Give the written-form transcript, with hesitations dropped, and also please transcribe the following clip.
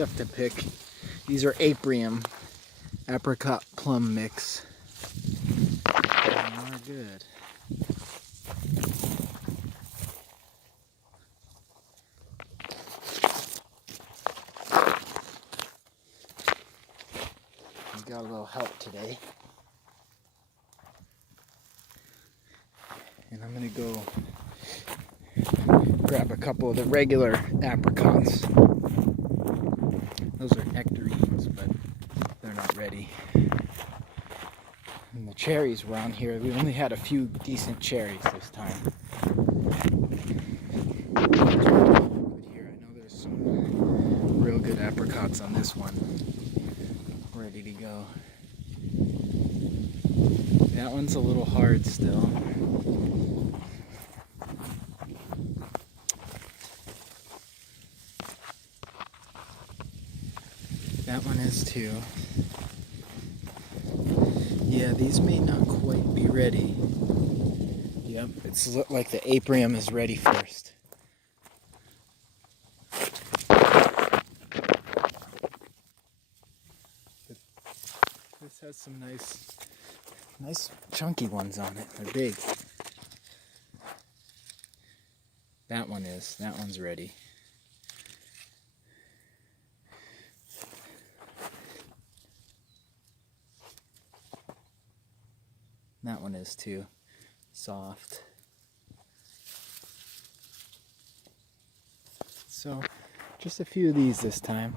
stuff to pick. These are Aprium apricot plum mix. They are good. We got a little help today. And I'm gonna go grab a couple of the regular apricots. Those are nectarines, but they're not ready. And the cherries were on here. We only had a few decent cherries this time. But here, I know there's some real good apricots on this one. Ready to go. That one's a little hard still. That one is too. Yeah, these may not quite be ready. Yep, it's like the Aprium is ready first. But this has some nice chunky ones on it. They're big. That one's ready. That one is too. Soft. So, just a few of these this time.